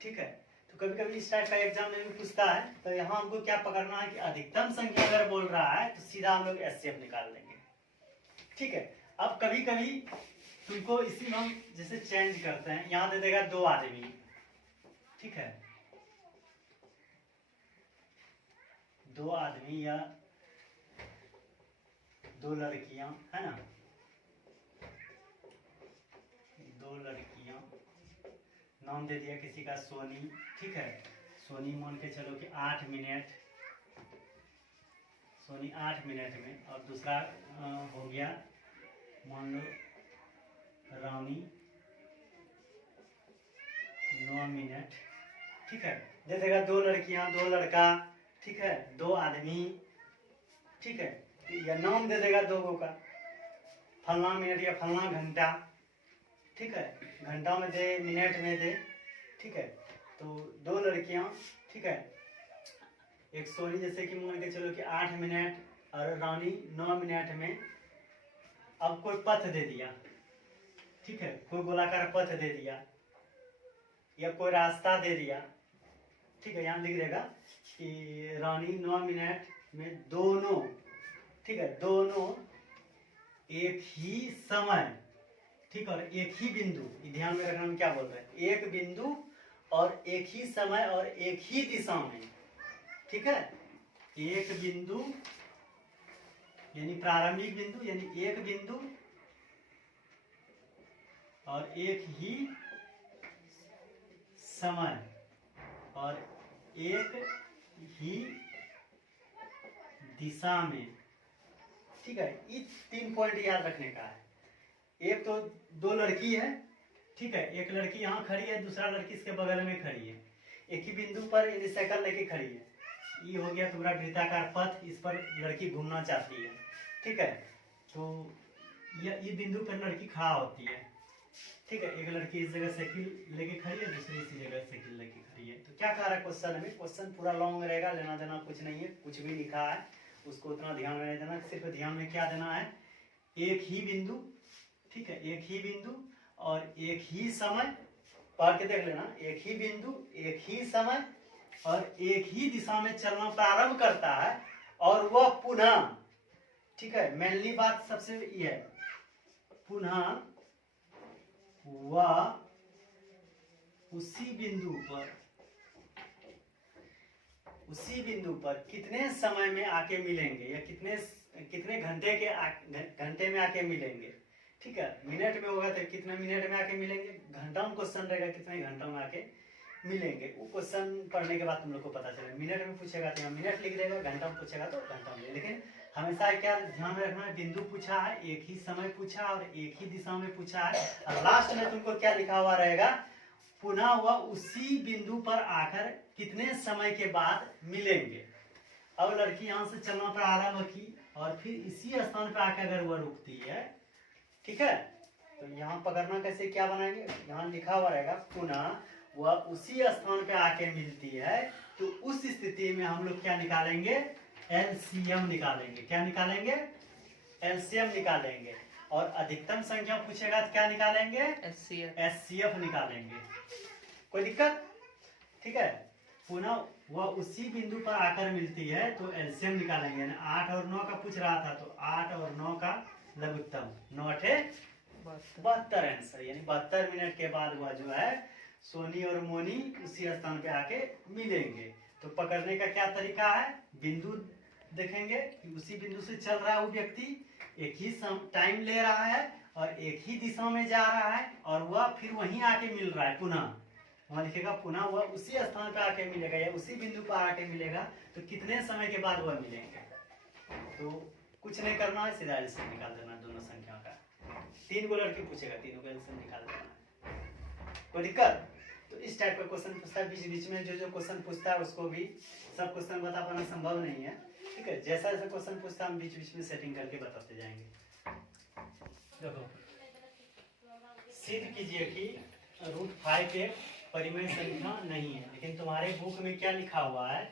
ठीक है। तो कभी कभी इस टाइप का एग्जाम में भी पूछता है, तो यहाँ हमको क्या पकड़ना है कि अधिकतम संख्या अगर बोल रहा है तो सीधा हम लोग एचसीएफ निकाल देंगे, ठीक है। अब कभी कभी तुमको इसी में हम जैसे चेंज करते हैं, यहाँ दे देगा 2 आदमी, ठीक है, 2 आदमी या 2 लड़कियां, है ना, 2 लड़कियां, नाम दे दिया किसी का सोनी, ठीक है, सोनी मान के चलो कि 8 मिनट, सोनी 8 मिनट में, और दूसरा हो गया मान लो रानी 9 मिनट, ठीक है। दे देगा 2 लड़कियां, 2 लड़का, ठीक है, 2 आदमी, ठीक है, या नाम दे देगा 2 का, फलना मिनट या फलना घंटा, ठीक है, घंटा में दे, मिनट में दे, ठीक है। तो 2 लड़कियां, ठीक है, एक सोनी जैसे कि मान के चलो कि 8 मिनट और रानी 9 मिनट में। अब कोई पथ दे दिया, ठीक है, कोई गोलाकार पथ दे दिया या कोई रास्ता दे दिया, ठीक है, यहाँ लिख देगा कि रानी 9 मिनट में दोनों, ठीक है, दोनों एक ही समय, ठीक है, और एक ही बिंदु, ध्यान में रखना हम क्या बोल रहे हैं, एक बिंदु और एक ही समय और एक ही दिशा में, ठीक है, एक बिंदु यानी प्रारंभिक बिंदु, यानी एक बिंदु और एक ही समय और एक ही दिशा में, ठीक है। ये 3 पॉइंट याद रखने का है। एक तो 2 लड़की है, ठीक है, एक लड़की यहाँ खड़ी है, दूसरा लड़की इसके बगल में खड़ी है, एक ही बिंदु पर यानी साइकिल लेके खड़ी है। ये हो गया तुम्हारा वृत्ताकार पथ, इस पर लड़की घूमना चाहती है, ठीक है। तो ये बिंदु पर लड़की खड़ा होती है, ठीक है, एक लड़की इस जगह साइकिल लेके खड़ी है, दूसरी इसी जगह साइकिल लेके खड़ी है। तो क्या कह रहा है क्वेश्चन में, क्वेश्चन पूरा लॉन्ग रहेगा, लेना देना कुछ नहीं है, कुछ भी लिखा है उसको उतना ध्यान में नहीं देना, सिर्फ ध्यान में क्या देना है, एक ही बिंदु, ठीक है, एक ही बिंदु और एक ही समय, पढ़ के देख लेना, एक ही बिंदु, एक ही समय और एक ही दिशा में चलना प्रारंभ करता है, और वह पुनः, ठीक है, मेनली बात सबसे ये है, पुनः वह उसी बिंदु पर कितने समय में आके मिलेंगे, या कितने घंटे में आके मिलेंगे, ठीक है। मिनट में होगा तो कितने मिनट में आके मिलेंगे, घंटा में क्वेश्चन रहेगा कितने घंटों में आके मिलेंगे। वो क्वेश्चन पढ़ने के बाद तुम लोग को पता चलेगा, मिनट में पूछेगा तो यहाँ मिनट लिख देगा, घंटा में पूछेगा तो घंटा में। लेकिन हमेशा क्या ध्यान में रखना है, बिंदु पूछा है, एक ही समय पूछा और एक ही दिशा में पूछा है, और लास्ट में तुमको क्या लिखा हुआ रहेगा, पुनः वह उसी बिंदु पर आकर कितने समय के बाद मिलेंगे। अब लड़की यहाँ से चलना प्रारंभ की और फिर इसी स्थान पर आकर अगर वह रुकती है, ठीक है, तो यहाँ पकड़ना कैसे, क्या बनाएंगे, यहाँ लिखा हुआ रहेगा पुनः वह उसी स्थान पे आके मिलती है, तो उस स्थिति में हम लोग क्या निकालेंगे, एलसीएम निकालेंगे। क्या निकालेंगे, एलसीएम निकालेंगे। और अधिकतम संख्या पूछेगा तो क्या निकालेंगे, एचसीएफ निकालेंगे। कोई दिक्कत, ठीक है। पुनः वह उसी बिंदु पर आकर मिलती है तो एलसीएम निकालेंगे। 8 और 9 का पूछ रहा था, तो 8 और 9 का लघुत्तम, 9 8 72 आंसर, यानी 72 मिनट के बाद वह जो है सोनी और मोनी उसी स्थान पे आके मिलेंगे। तो पकड़ने का क्या तरीका है, बिंदु देखेंगे कि उसी बिंदु से चल रहा है वो व्यक्ति, एक ही टाइम ले रहा है और एक ही दिशा में जा रहा है, और वह फिर वहीं आके मिल रहा है पुनः, वहां लिखेगा पुनः वह उसी स्थान पर आके मिलेगा या उसी बिंदु पर आके मिलेगा। तो कितने समय के बाद वह मिलेंगे, तो कुछ नहीं करना है, सीधा एलसीएम निकाल देना दोनों संख्या का। 3 को लड़के पूछेगा, तीनों का एलसीएम निकाल देना। कोई दिक्कत? तो इस टाइप का क्वेश्चन पूछता है, बीच बीच में जो क्वेश्चन पूछता है उसको भी सब क्वेश्चन बता पाना संभव नहीं है, ठीक है। जैसा जैसा क्वेश्चन पूछता है हम बीच बीच में सेटिंग करके बताते जाएंगे। देखो सिद्ध कीजिए कि √5 एक परिमेय संख्या नहीं है, लेकिन तुम्हारे बुक में क्या लिखा हुआ है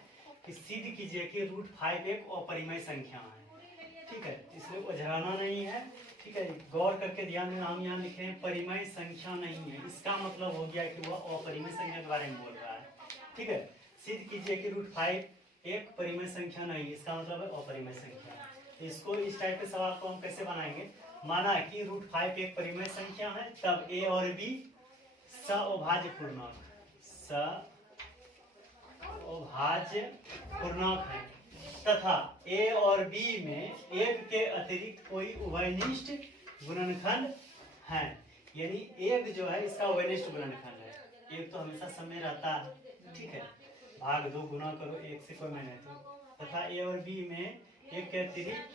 कि सिद्ध कीजिए कि √5 एक अपरिमेय संख्या है, ठीक है। इसमें उझराना नहीं है, ठीक है। गौर करके ध्यान देना, हम यहाँ लिखे हैं परिमेय संख्या नहीं है, इसका मतलब हो गया कि वह अपरिमेय संख्या के बारे में बोल रहा है, ठीक है। सिद्ध कीजिए कि √5 एक परिमेय संख्या नहीं, इसका मतलब है अपरिमेय संख्या। इसको इस टाइप के सवाल को हम कैसे बनाएंगे, माना कि √5 एक परिमेय संख्या है, तब ए और बी सअभाज्य पूर्णांक, सअभाज्य पूर्णांक है, तथा ए और बी में एक के अतिरिक्त कोई उभयनिष्ठ गुणनखंड है। यानी एक जो है इसका उभयनिष्ठ गुणनखंड है, एक तो हमेशा सब में रहता है, ठीक है। भाग 2 गुना करो एक से, कोई मायने नहीं, तथा ए और बी में एक के अतिरिक्त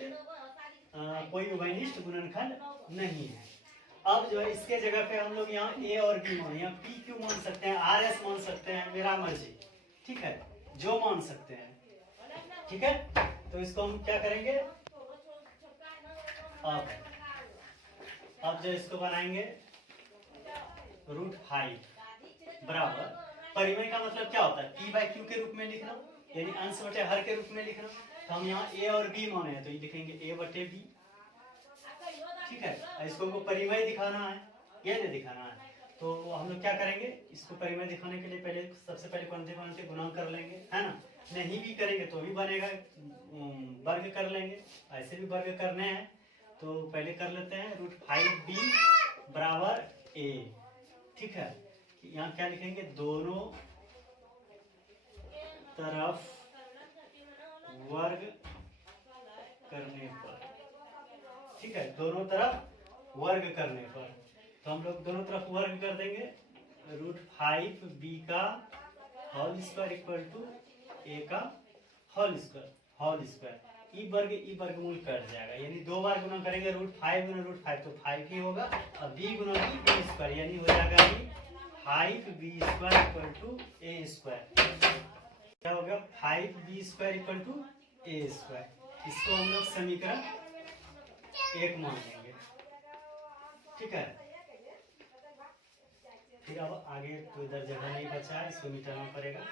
कोई उभयनिष्ठ गुणनखंड नहीं है। अब जो है इसके जगह पे हम लोग यहाँ ए और बी मान, यहाँ पी क्यू मान सकते हैं, आर एस मान सकते हैं, मेरा मर्जी, ठीक है, जो मान सकते हैं, ठीक है। तो इसको हम क्या करेंगे, अब जो इसको बनाएंगे √5 बराबर, परिमेय का मतलब क्या होता है, p/q के रूप में लिखना, यानी अंश बटे हर के रूप में लिखना। तो हम यहाँ a और b माने हैं, तो ये लिखेंगे a/b, ठीक है। इसको हमको परिमेय दिखाना है, ये नहीं दिखाना है, तो हम लोग क्या करेंगे, इसको परिमेय दिखाने के लिए पहले सबसे पहले कौन से गुणा कर लेंगे, है ना। नहीं भी करेंगे तो भी बनेगा, वर्ग कर लेंगे, ऐसे भी वर्ग करने हैं। तो पहले कर लेते हैं √5b बराबर a, ठीक है। यहाँ क्या लिखेंगे, दोनों तरफ वर्ग करने पर, ठीक है, दोनों तरफ वर्ग करने पर, तो हम लोग दोनों तरफ वर्ग कर देंगे, √5b का whole square equal to a का होल स्क्वायर, ई वर्गमूल कट जाएगा, यानी 2 बार गुना करेंगे, √5 गुना √5 तो 5 ही होगा, और b गुना b स्क्वायर, यानी हो जाएगा 5b square equal to a square. क्या हो गया, 5b square equal to a square. इसको हम लोग समीकरण 1 मान लेंगे, ठीक है। फिर अब आगे तो इधर जगह नहीं बचा है, इसको मिटाना पड़ेगा।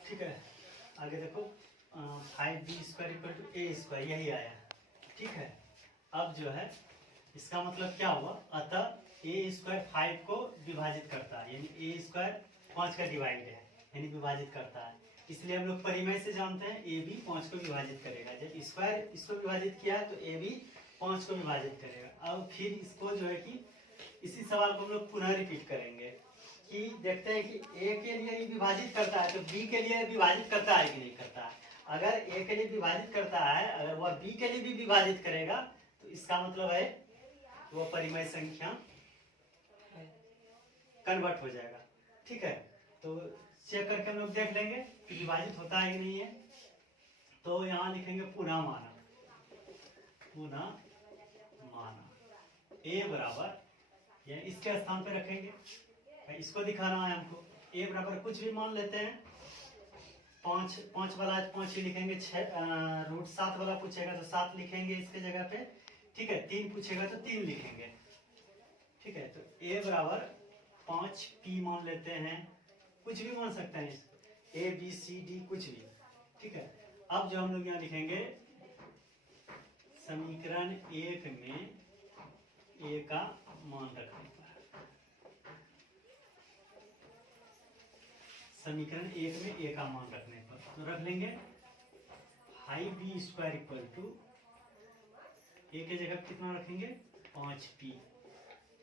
ठीक है, आगे देखो 5b square equal to a square, यही आया, ठीक है। अब जो है इसका मतलब क्या हुआ, अतः a स्क्वायर 5 को विभाजित करता है, यानी a स्क्वायर 5 का डिवाइड है, यानी विभाजित करता है। इसलिए हम लोग परिमेय से जानते हैं a भी 5 को विभाजित करेगा, जब स्क्वायर इसको विभाजित किया है तो a भी 5 को विभाजित करेगा। अब फिर इसको जो है कि इसी सवाल को हम लोग पुनः रिपीट करेंगे कि देखते हैं कि a के लिए विभाजित करता है तो b के लिए विभाजित करता है कि नहीं करता है। अगर a के लिए विभाजित करता है, अगर वह b के लिए भी विभाजित करेगा तो इसका मतलब है वह परिमेय संख्या कन्वर्ट हो जाएगा, ठीक है। तो चेक करके हम लोग देख लेंगे कि विभाजित होता है कि नहीं है। तो यहाँ लिखेंगे पुनः माना, a बराबर, या इसके स्थान पे रखेंगे, इसको दिखाना है हमको। a बराबर कुछ भी मान लेते हैं, 5 वाला 5 ही लिखेंगे, 7 वाला पूछेगा तो 7 लिखेंगे इसके जगह पे, ठीक है। 3 पूछेगा तो 3 लिखेंगे, ठीक है। तो a बराबर 5p मान लेते हैं, कुछ भी मान सकते हैं इसको, a b c d कुछ भी, ठीक है। अब जो हम लोग यहाँ लिखेंगे समीकरण 1 में a का मान रखने पर, समीकरण 1 में a का मान रखने पर तो रख लेंगे 5b स्क्वायर इक्वल टू ए के जगह कितना रखेंगे 5p,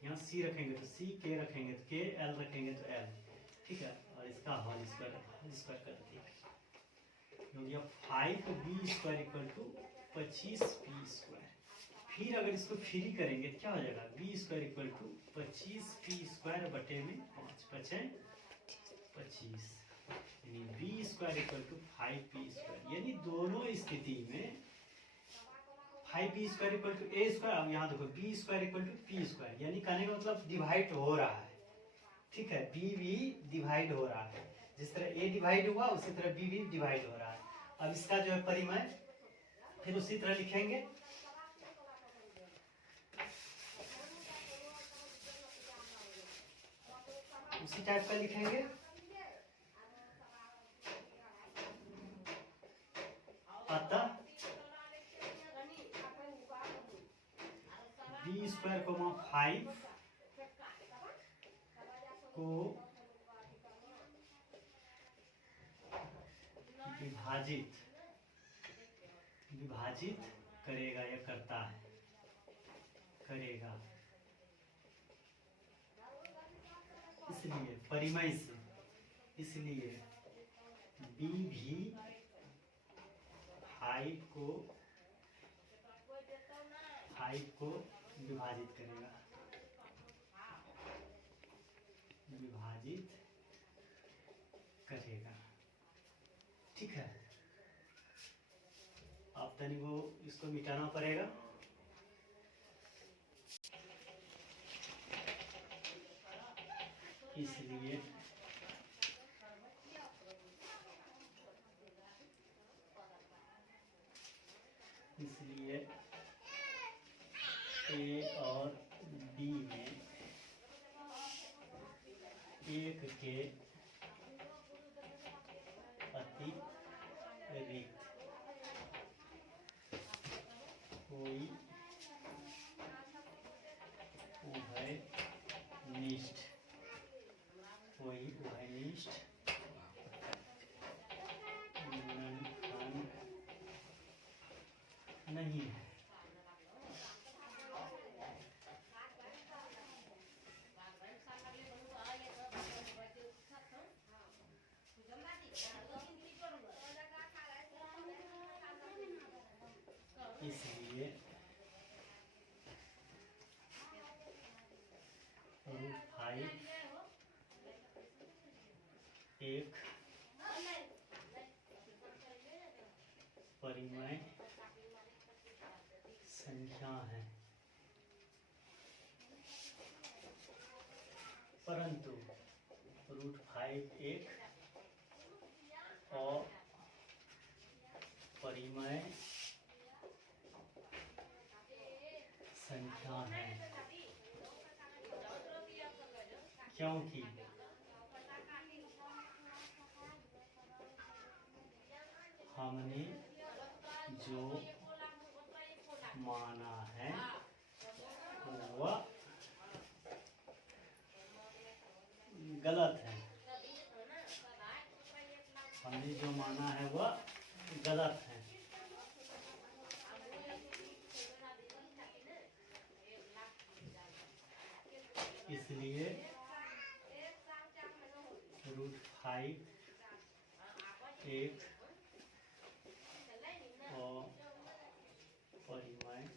यहाँ c रखेंगे तो c, k रखेंगे तो k, l रखेंगे तो l, ठीक है। और इसका होल स्क्वायर कर दिए, हो गया 5b² इक्वल टू 25p²। फिर अगर इसको फ्री करेंगे तो क्या हो जाएगा, b² इक्वल टू 25p² बटे में 5, 5 25, यानी b² इक्वल टू 5p²। यानी दोनों स्थिति में 5p² इक्वल टू a², अब यहाँ देखो b² इक्वल टू p², यानी कहने का मतलब डिवाइड हो रहा है, ठीक है। b भी डिवाइड हो रहा है, जिस तरह a डिवाइड हुआ उसी तरह b भी डिवाइड हो रहा है। अब इसका जो है परिमेय फिर उसी तरह लिखेंगे, उसी टाइप का लिखेंगे। अतः b² 5 को विभाजित करेगा या करता है, करेगा। इसलिए परिमेय से, इसलिए b भी 5 को विभाजित करेगा, विभाजित करेगा, ठीक है। अब तनी वो इसको मिटाना पड़ेगा, इसलिए A और B में एक के अतिरिक्त कोई उभयनिष्ठ गुणनखंड नहीं है। इसलिए √5 एक परिमेय संख्या है, परंतु √5 एक अपरिमेय संख्या है, क्योंकि हमने जो माना है वह गलत है, हमने जो माना है वह गलत है। इसलिए √5 एक अपरिमेय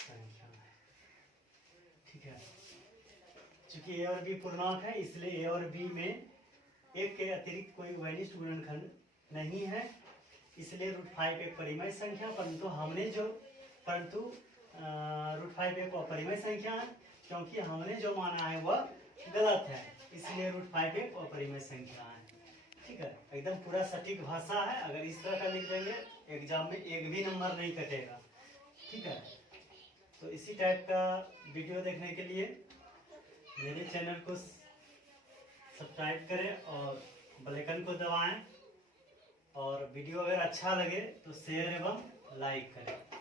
संख्या है, ठीक है। चूंकि ए और बी पूर्णांक है, इसलिए ए और बी में एक के अतिरिक्त कोई उभयनिष्ठ गुणनखंड नहीं है, इसलिए √5 एक परिमेय संख्या, परंतु √5 एक अपरिमेय संख्या है, क्योंकि हमने जो माना है वह गलत है, इसलिए √5 एक अपरिमेय संख्या है, ठीक है। एकदम पूरा सटीक भाषा है, अगर इस तरह का लिख देंगे एग्जाम में एक भी नंबर नहीं कटेगा, ठीक है। तो इसी टाइप का वीडियो देखने के लिए मेरे चैनल को सब्सक्राइब करें और बेल आइकन को दबाएं, और वीडियो अगर अच्छा लगे तो शेयर एवं लाइक करें।